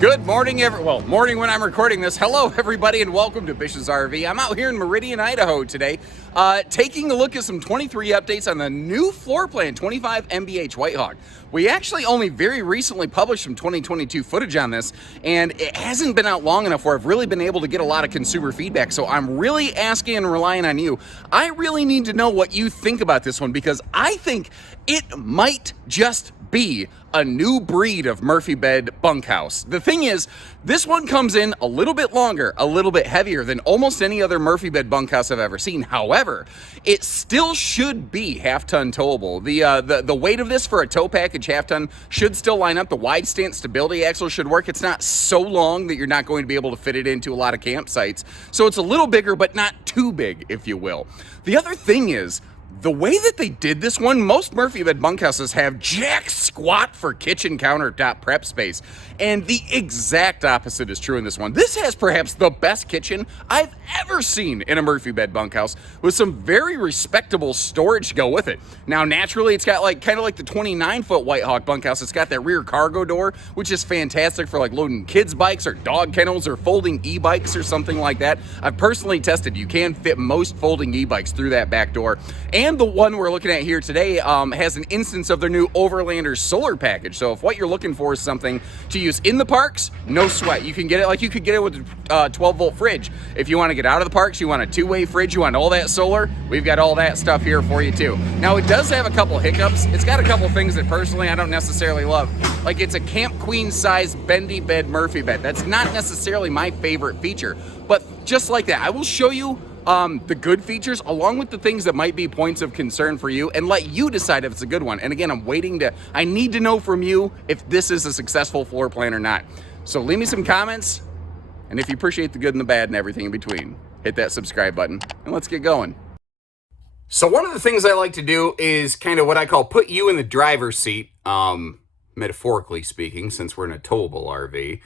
Good morning, morning when I'm recording this. Hello, everybody, and welcome to Bish's RV. I'm out here in Meridian, Idaho today, taking a look at some 23 updates on the new floor plan 25 MBH Whitehawk. We actually only very recently published some 2022 footage on this, and it hasn't been out long enough where I've really been able to get a lot of consumer feedback, so I'm really asking and relying on you. I really need to know what you think about this one, because I think it might just be a new breed of Murphy bed bunkhouse. The thing is, this one comes in a little bit longer, a little bit heavier than almost any other Murphy bed bunkhouse I've ever seen. However, it still should be half-ton towable. The weight of this for a tow package half-ton should still line up. The wide stance stability axle should work. It's not so long that you're not going to be able to fit it into a lot of campsites. So it's a little bigger, but not too big, if you will. The other thing is, the way that they did this one, most Murphy bed bunkhouses have jack squat for kitchen countertop prep space, and the exact opposite is true in this one. This has perhaps the best kitchen I've ever seen in a Murphy bed bunkhouse, with some very respectable storage to go with it. Now, naturally, it's got kind of like the 29-foot Whitehawk bunkhouse. It's got that rear cargo door, which is fantastic for like loading kids' bikes or dog kennels or folding e-bikes or something like that. I've personally tested. You can fit most folding e-bikes through that back door. And the one we're looking at here today has an instance of their new Overlander solar package. So if what you're looking for is something to use in the parks, no sweat. You can get it like you could get it with a 12-volt fridge. If you want to get out of the parks, you want a two-way fridge, you want all that solar, we've got all that stuff here for you too. Now, it does have a couple hiccups. It's got a couple things that personally I don't necessarily love. Like, it's a Camp Queen size bendy bed Murphy bed. That's not necessarily my favorite feature. But just like that, I will show you the good features along with the things that might be points of concern for you, and let you decide if it's a good one. And again, I need to know from you if this is a successful floor plan or not. So leave me some comments, and if you appreciate the good and the bad and everything in between, hit that subscribe button and let's get going. So one of the things I like to do is kind of what I call put you in the driver's seat, metaphorically speaking, since we're in a towable RV.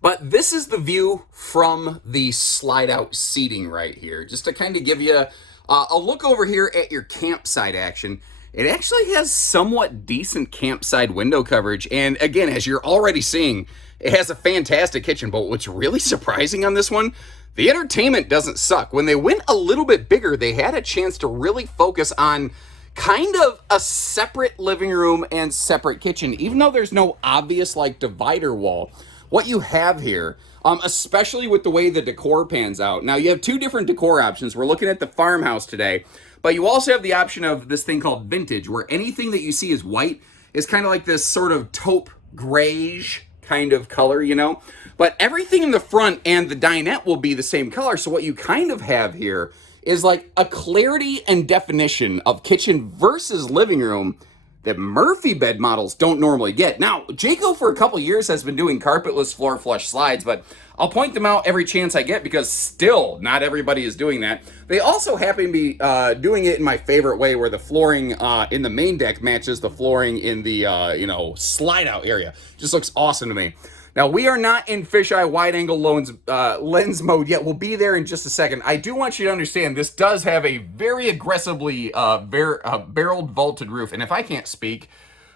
But this is the view from the slide-out seating right here, just to kind of give you a look over here at your campsite action. It actually has somewhat decent campsite window coverage, and again, as you're already seeing, it has a fantastic kitchen. But what's really surprising on this one, the entertainment doesn't suck. When they went a little bit bigger, they had a chance to really focus on kind of a separate living room and separate kitchen, even though there's no obvious like divider wall. What you have here, especially with the way the decor pans out. Now, you have two different decor options. We're looking at the farmhouse today, but you also have the option of this thing called vintage, where anything that you see is white is kind of like this sort of taupe grayish kind of color, you know? But everything in the front and the dinette will be the same color. So what you kind of have here is like a clarity and definition of kitchen versus living room that Murphy bed models don't normally get. Now, Jayco for a couple years has been doing carpetless floor flush slides, but I'll point them out every chance I get because still not everybody is doing that. They also happen to be doing it in my favorite way, where the flooring in the main deck matches the flooring in the slide out area. Just looks awesome to me. Now, we are not in fisheye wide-angle lens mode yet. We'll be there in just a second. I do want you to understand this does have a very aggressively barreled vaulted roof. And if I can't speak,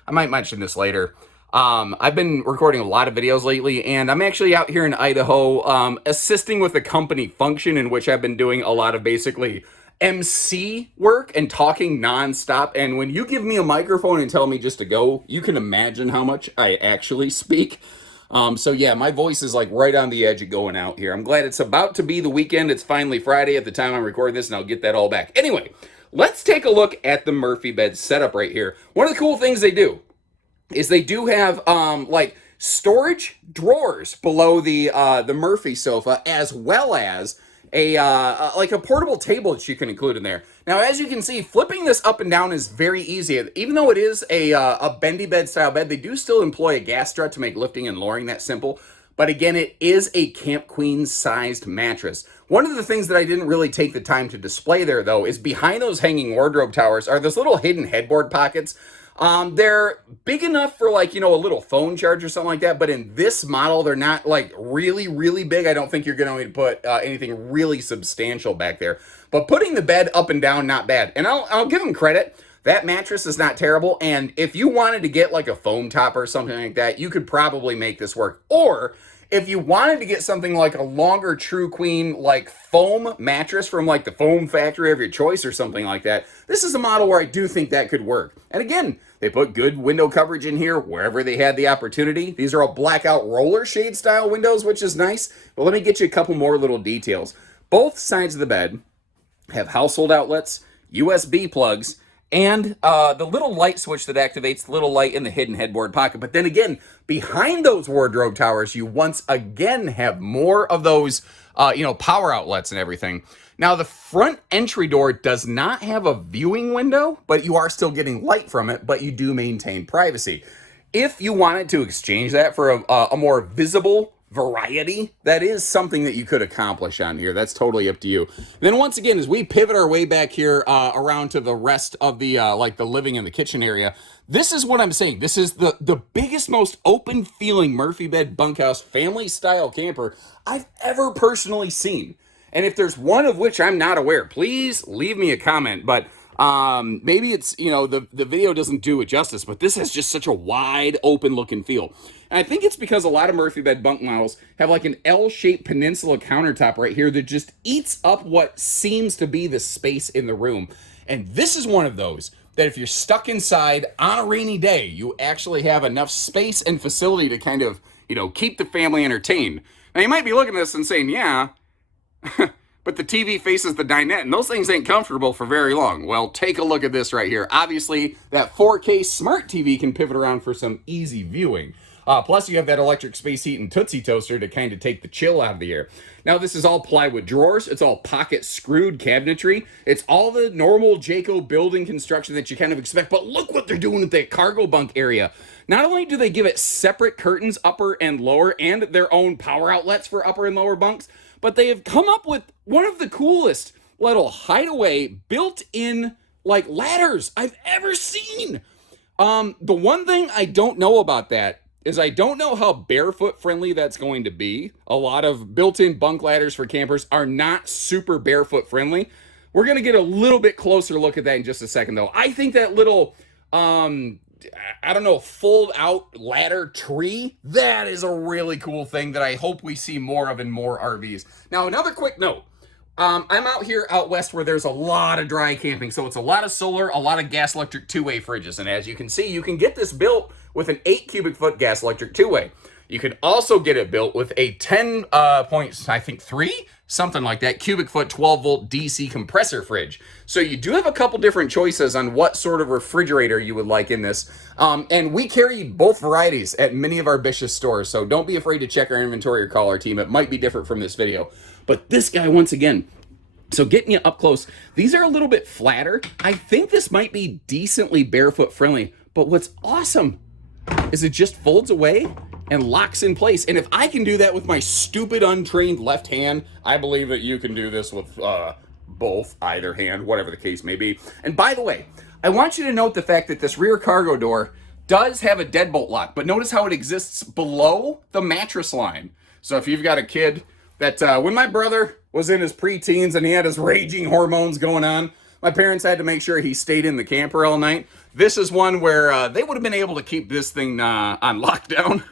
I might mention this later. I've been recording a lot of videos lately, and I'm actually out here in Idaho assisting with a company function in which I've been doing a lot of basically MC work and talking nonstop. And when you give me a microphone and tell me just to go, you can imagine how much I actually speak. So yeah, my voice is like right on the edge of going out here. I'm glad it's about to be the weekend. It's finally Friday at the time I'm recording this, and I'll get that all back. Anyway, let's take a look at the Murphy bed setup right here. One of the cool things they do is they do have like storage drawers below the Murphy sofa, as well as a like a portable table that you can include in there. Now, as you can see, flipping this up and down is very easy. Even though it is a bendy bed style bed, they do still employ a gas strut to make lifting and lowering that simple. But again, it is a Camp Queen sized mattress. One of the things that I didn't really take the time to display there, though, is behind those hanging wardrobe towers are those little hidden headboard pockets. They're big enough for like, a little phone charge or something like that. But in this model, they're not like really, really big. I don't think you're going to put anything really substantial back there. But putting the bed up and down, not bad. And I'll give them credit. That mattress is not terrible. And if you wanted to get like a foam top or something like that, you could probably make this work. Or If you wanted to get something like a longer True Queen like foam mattress from like the foam factory of your choice or something like that, this is a model where I do think that could work. And again, they put good window coverage in here wherever they had the opportunity. These are all blackout roller shade style windows, which is nice. But let me get you a couple more little details. Both sides of the bed have household outlets, USB plugs, and the little light switch that activates the little light in the hidden headboard pocket. But then again, behind those wardrobe towers, you once again have more of those, power outlets and everything. Now, the front entry door does not have a viewing window, but you are still getting light from it, but you do maintain privacy. If you wanted to exchange that for a more visible variety, that is something that you could accomplish on here. That's totally up to you. Then once again, as we pivot our way back here around to the rest of the the living and the kitchen area, this is what I'm saying. This is the biggest, most open feeling Murphy bed bunkhouse family style camper I've ever personally seen. And if there's one of which I'm not aware, please leave me a comment. But maybe it's, the video doesn't do it justice, but this has just such a wide open look and feel. And I think it's because a lot of Murphy bed bunk models have like an L-shaped peninsula countertop right here that just eats up what seems to be the space in the room. And this is one of those that if you're stuck inside on a rainy day, you actually have enough space and facility to kind of, keep the family entertained. Now you might be looking at this and saying, yeah, but the TV faces the dinette, and those things ain't comfortable for very long. Well, take a look at this right here. Obviously, that 4K smart TV can pivot around for some easy viewing. Plus, you have that electric space heat and Tootsie Toaster to kind of take the chill out of the air. Now, this is all plywood drawers. It's all pocket screwed cabinetry. It's all the normal Jayco building construction that you kind of expect. But look what they're doing with that cargo bunk area. Not only do they give it separate curtains, upper and lower, and their own power outlets for upper and lower bunks, but they have come up with one of the coolest little hideaway built-in like ladders I've ever seen. The one thing I don't know about that is I don't know how barefoot friendly that's going to be. A lot of built-in bunk ladders for campers are not super barefoot friendly. We're going to get a little bit closer look at that in just a second though. I think that little, fold out ladder tree, that is a really cool thing that I hope we see more of in more RVs. Now, another quick note. I'm out here out west where there's a lot of dry camping, so it's a lot of solar, a lot of gas electric two-way fridges, and as you can see, you can get this built with an 8 cubic foot gas electric two-way. You can also get it built with a 3 something like that, cubic foot 12 volt DC compressor fridge. So you do have a couple different choices on what sort of refrigerator you would like in this. And we carry both varieties at many of our Bishop stores, so don't be afraid to check our inventory or call our team. It might be different from this video. But this guy, once again, so getting you up close, these are a little bit flatter. I think this might be decently barefoot friendly, but what's awesome is it just folds away and locks in place. And if I can do that with my stupid untrained left hand, I believe that you can do this with both, either hand, whatever the case may be. And by the way, I want you to note the fact that this rear cargo door does have a deadbolt lock, but notice how it exists below the mattress line. So if you've got a kid that, when my brother was in his preteens and he had his raging hormones going on, my parents had to make sure he stayed in the camper all night. This is one where they would have been able to keep this thing on lockdown.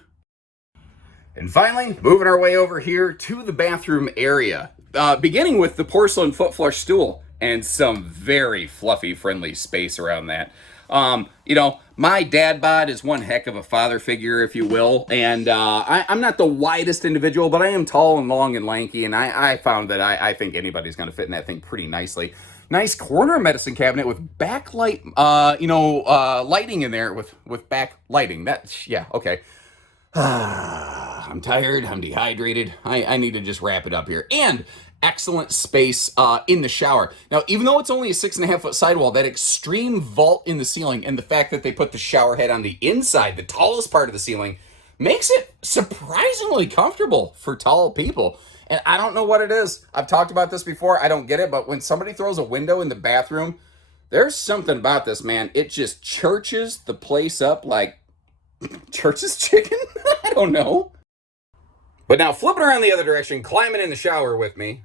And finally, moving our way over here to the bathroom area, beginning with the porcelain foot flush stool and some very fluffy, friendly space around that. My dad bod is one heck of a father figure, if you will, and I'm not the widest individual, but I am tall and long and lanky, and I found that I think anybody's going to fit in that thing pretty nicely. Nice corner medicine cabinet with backlight, lighting in there with back lighting. Yeah, okay. I'm tired, I'm dehydrated, I need to just wrap it up here. And excellent space in the shower. Now, even though it's only a 6.5 foot sidewall, that extreme vault in the ceiling and the fact that they put the shower head on the inside, the tallest part of the ceiling, makes it surprisingly comfortable for tall people. And I don't know what it is. I've talked about this before, I don't get it, but when somebody throws a window in the bathroom, there's something about this, man. It just churches the place up like church's chicken? I don't know. But now flipping around the other direction, climbing in the shower with me,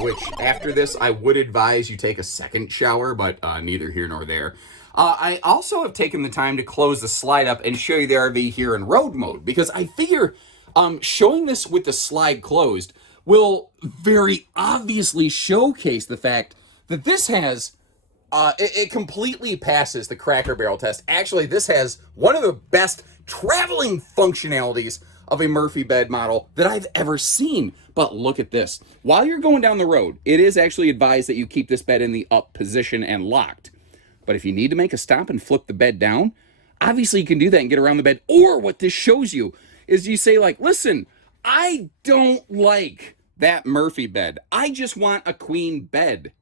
which after this I would advise you take a second shower, but neither here nor there. I also have taken the time to close the slide up and show you the RV here in road mode, because I figure Showing this with the slide closed will very obviously showcase the fact that this has it completely passes the Cracker Barrel test. Actually, this has one of the best traveling functionalities of a Murphy bed model that I've ever seen. But look at this. While you're going down the road, it is actually advised that you keep this bed in the up position and locked. But if you need to make a stop and flip the bed down, obviously you can do that and get around the bed. Or what this shows you is you say like, listen, I don't like that Murphy bed. I just want a queen bed,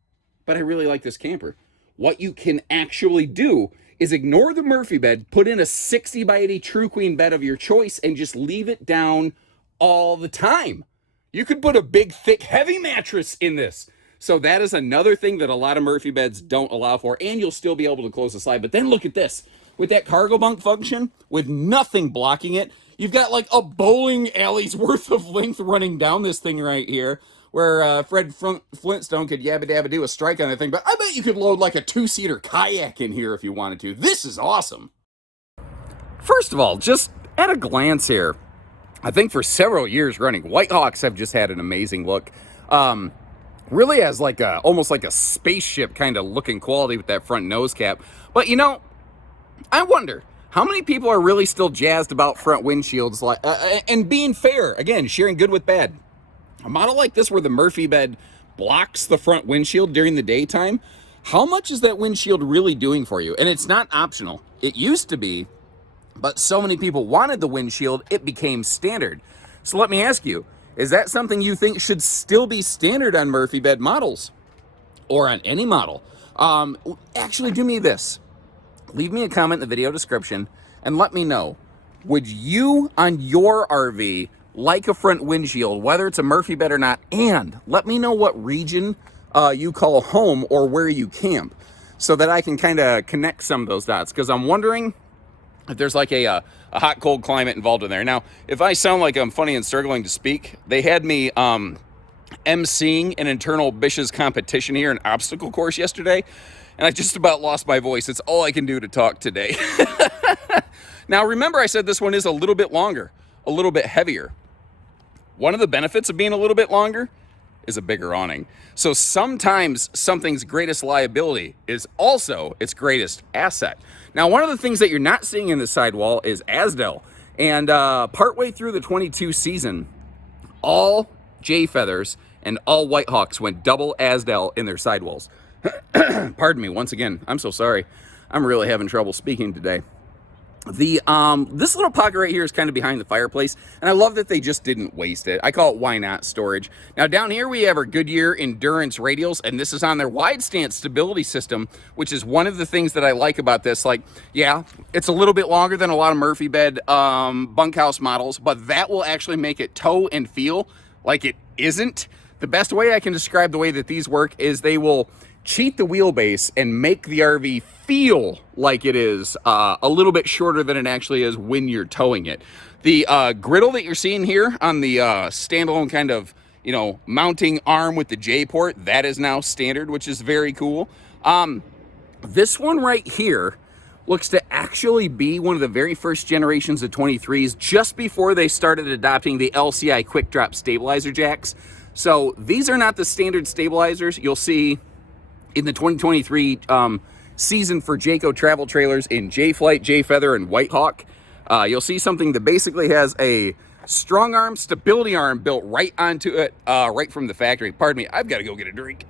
but I really like this camper. What you can actually do is ignore the Murphy bed, put in a 60 by 80 true queen bed of your choice, and just leave it down all the time. You could put a big, thick, heavy mattress in this. So that is another thing that a lot of Murphy beds don't allow for, and you'll still be able to close the slide. But then look at this. With that cargo bunk function, with nothing blocking it, you've got like a bowling alley's worth of length running down this thing right here, where Fred Flintstone could yabba dabba do a strike on that thing. But I bet you could load like a 2-seater kayak in here if you wanted to. This is awesome. First of all, just at a glance here, I think for several years running, Whitehawks have just had an amazing look. Really has like almost like a spaceship kind of looking quality with that front nose cap. But you know, I wonder how many people are really still jazzed about front windshields, like and being fair, again, sharing good with bad. A model like this where the Murphy bed blocks the front windshield during the daytime, how much is that windshield really doing for you? And it's not optional. It used to be, but so many people wanted the windshield, it became standard. So let me ask you, is that something you think should still be standard on Murphy bed models or on any model? Actually, do me this. Leave me a comment in the video description and let me know, would you on your RV like a front windshield, whether it's a Murphy bed or not, and let me know what region you call home or where you camp so that I can kind of connect some of those dots, because I'm wondering if there's like a hot, cold climate involved in there. Now, if I sound like I'm funny and struggling to speak, they had me emceeing an internal Bish's competition here, an obstacle course yesterday, and I just about lost my voice. It's all I can do to talk today. Now, remember I said this one is a little bit longer, a little bit heavier. One of the benefits of being a little bit longer is a bigger awning. So sometimes something's greatest liability is also its greatest asset. Now, one of the things that you're not seeing in the sidewall is Asdel. And partway through the 22 season, all J Feathers and all Whitehawks went double Asdel in their sidewalls. Pardon me, once again, I'm so sorry. I'm really having trouble speaking today. This little pocket right here is kind of behind the fireplace, and I love that they just didn't waste it. I call it why not storage. Now down here we have our Goodyear Endurance radials, and this is on their wide stance stability system, which is one of the things that I like about this. Like, yeah, it's a little bit longer than a lot of Murphy bed bunkhouse models, but that will actually make it tow and feel like it isn't. The best way I can describe the way that these work is they will cheat the wheelbase and make the RV feel like it is a little bit shorter than it actually is when you're towing it. The griddle that you're seeing here on the standalone kind of, you know, mounting arm with the J port, that is now standard, which is very cool. This one right here looks to actually be one of the very first generations of 23s, just before they started adopting the LCI quick drop stabilizer jacks. So these are not the standard stabilizers you'll see in the 2023 season for Jayco travel trailers in J-Flight, J-Feather, and Whitehawk. You'll see something that basically has a strong arm, stability arm built right onto it, right from the factory. Pardon me, I've got to go get a drink.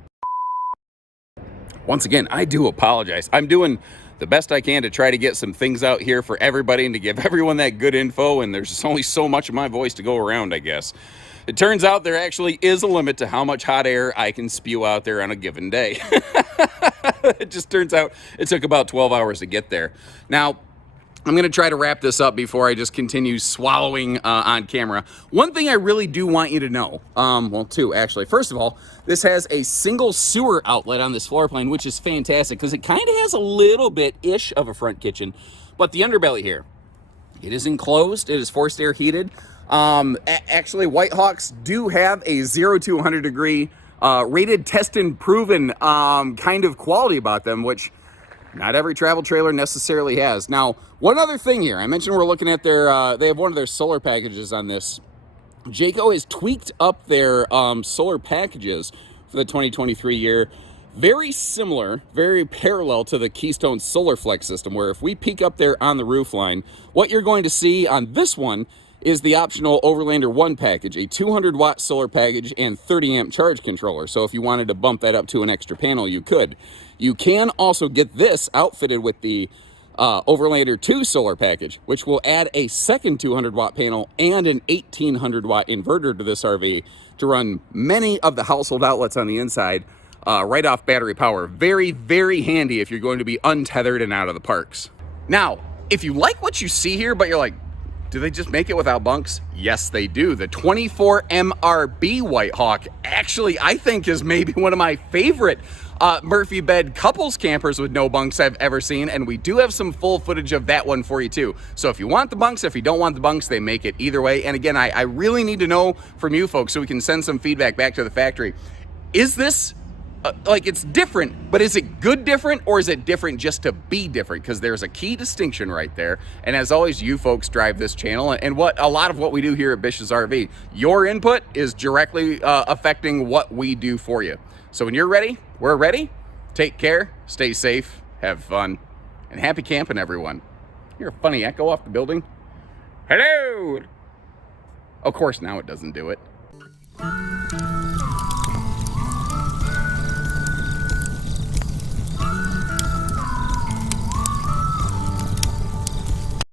Once again, I do apologize. I'm doing the best I can to try to get some things out here for everybody and to give everyone that good info, and there's just only so much of my voice to go around, I guess. It turns out there actually is a limit to how much hot air I can spew out there on a given day. It just turns out it took about 12 hours to get there. Now, I'm going to try to wrap this up before I just continue swallowing on camera. One thing I really do want you to know, well, two actually. First of all, this has a single sewer outlet on this floor plan, which is fantastic because it kind of has a little bit-ish of a front kitchen. But the underbelly here, it is enclosed. It is forced air heated. Actually, Whitehawks do have a 0 to 100 degree rated, test and proven kind of quality about them, which not every travel trailer necessarily has. Now, one other thing here, I mentioned we're looking at their, they have one of their solar packages on this. Jayco has tweaked up their solar packages for the 2023 year. Very similar, very parallel to the Keystone Solar Flex system, where if we peek up there on the roof line, what you're going to see on this one is the optional Overlander 1 package, a 200 watt solar package and 30 amp charge controller. So if you wanted to bump that up to an extra panel, you could. You can also get this outfitted with the Overlander 2 solar package, which will add a second 200 watt panel and an 1800 watt inverter to this RV to run many of the household outlets on the inside right off battery power. Very, very handy if you're going to be untethered and out of the parks. Now, if you like what you see here, but you're like, do they just make it without bunks? Yes, they do. The 24 MRB White Hawk actually, I think, is maybe one of my favorite Murphy bed couples campers with no bunks I've ever seen, and we do have some full footage of that one for you too. So if you want the bunks, if you don't want the bunks, they make it either way. And again, I really need to know from you folks so we can send some feedback back to the factory. Is this like, it's different, but is it good different, or is it different just to be different? Because there's a key distinction right there. And as always, you folks drive this channel, and what a lot of what we do here at Bish's RV, your input is directly affecting what we do for you. So when you're ready, we're ready. Take care, stay safe, have fun, and happy camping, everyone. You're a funny echo off the building. Hello. Of course, now it doesn't do it.